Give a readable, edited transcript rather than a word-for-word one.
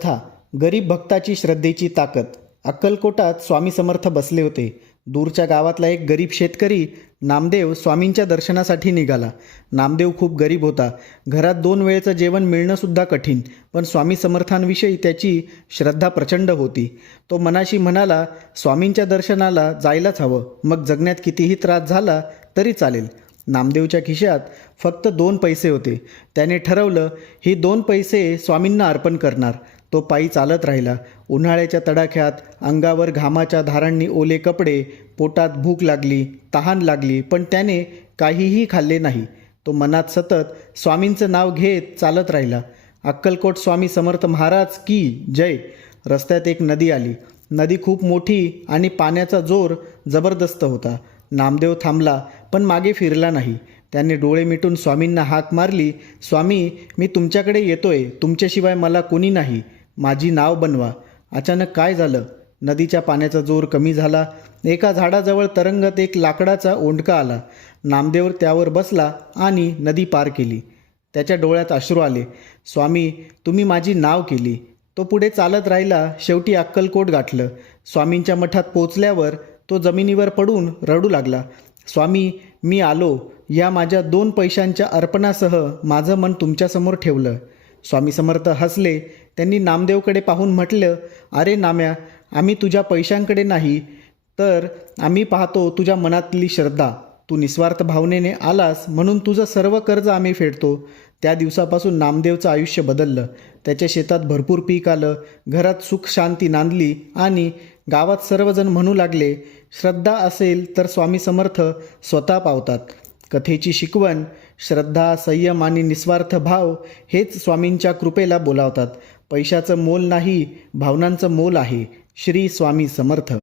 कथा गरीब भक्ताची श्रद्धेची ताकद. अक्कलकोटात स्वामी समर्थ बसले होते. दूरच्या गावातला एक गरीब शेतकरी नामदेव स्वामींच्या दर्शनासाठी निघाला. नामदेव खूप गरीब होता. घरात 2 वेळचं जेवण मिळणंसुद्धा कठीण. पण स्वामी समर्थांविषयी त्याची श्रद्धा प्रचंड होती. तो मनाशी म्हणाला, स्वामींच्या दर्शनाला जायलाच हवं, मग जगण्यात कितीही त्रास झाला तरी चालेल. नामदेवच्या खिशात फक्त 2 पैसे होते. त्याने ठरवलं, ही 2 पैसे स्वामींना अर्पण करणार. तो पायी चालत राहिला. उन्हाळ्याच्या तडाख्यात अंगावर घामाच्या धारांनी ओले कपडे, पोटात भूक लागली, तहान लागली, पण त्याने काहीही खाल्ले नाही. तो मनात सतत स्वामींचं नाव घेत चालत राहिला. अक्कलकोट स्वामी समर्थ महाराज की जय. रस्त्यात एक नदी आली. नदी खूप मोठी आणि पाण्याचा जोर जबरदस्त होता. नामदेव थांबला, पण मागे फिरला नाही. त्याने डोळे मिटून स्वामींना हाक मारली, स्वामी, मी तुमच्याकडे येतोय. तुमच्याशिवाय मला कोणी नाही. माझी नाव बनवा. अचानक काय झालं? नदीच्या पाण्याचा जोर कमी झाला. एका झाडाजवळ तरंगत एक लाकडाचा ओंडका आला. नामदेव त्यावर बसला आणि नदी पार केली. त्याच्या डोळ्यात अश्रू आले. स्वामी, तुम्ही माझी नाव केली. तो पुढे चालत राहिला. शेवटी अक्कलकोट गाठलं. स्वामींच्या मठात पोचल्यावर तो जमिनीवर पडून रडू लागला. स्वामी, मी आलो. या माझ्या 2 पैशांच्या अर्पणासह माझं मन तुमच्यासमोर ठेवलं. स्वामी समर्थ हसले. त्यांनी नामदेवकडे पाहून म्हटलं, अरे नाम्या, आम्ही तुझ्या पैशांकडे नाही, तर आम्ही पाहतो तुझ्या मनातली श्रद्धा. तू निस्वार्थ भावनेने आलास म्हणून तुझं सर्व कर्ज आम्ही फेडतो. त्या दिवसापासून नामदेवचं आयुष्य बदललं. त्याच्या शेतात भरपूर पीक आलं. घरात सुख शांती नांदली आणि गावात सर्वजण म्हणू लागले, श्रद्धा असेल तर स्वामी समर्थ स्वतः पावतात. कथेची शिकवण, श्रद्धा, संयम आणि निस्वार्थ भाव हेच स्वामींच्या कृपेला बोलावतात. पैशाचं मोल नाही, भावनांचं मोल आहे. श्री स्वामी समर्थ.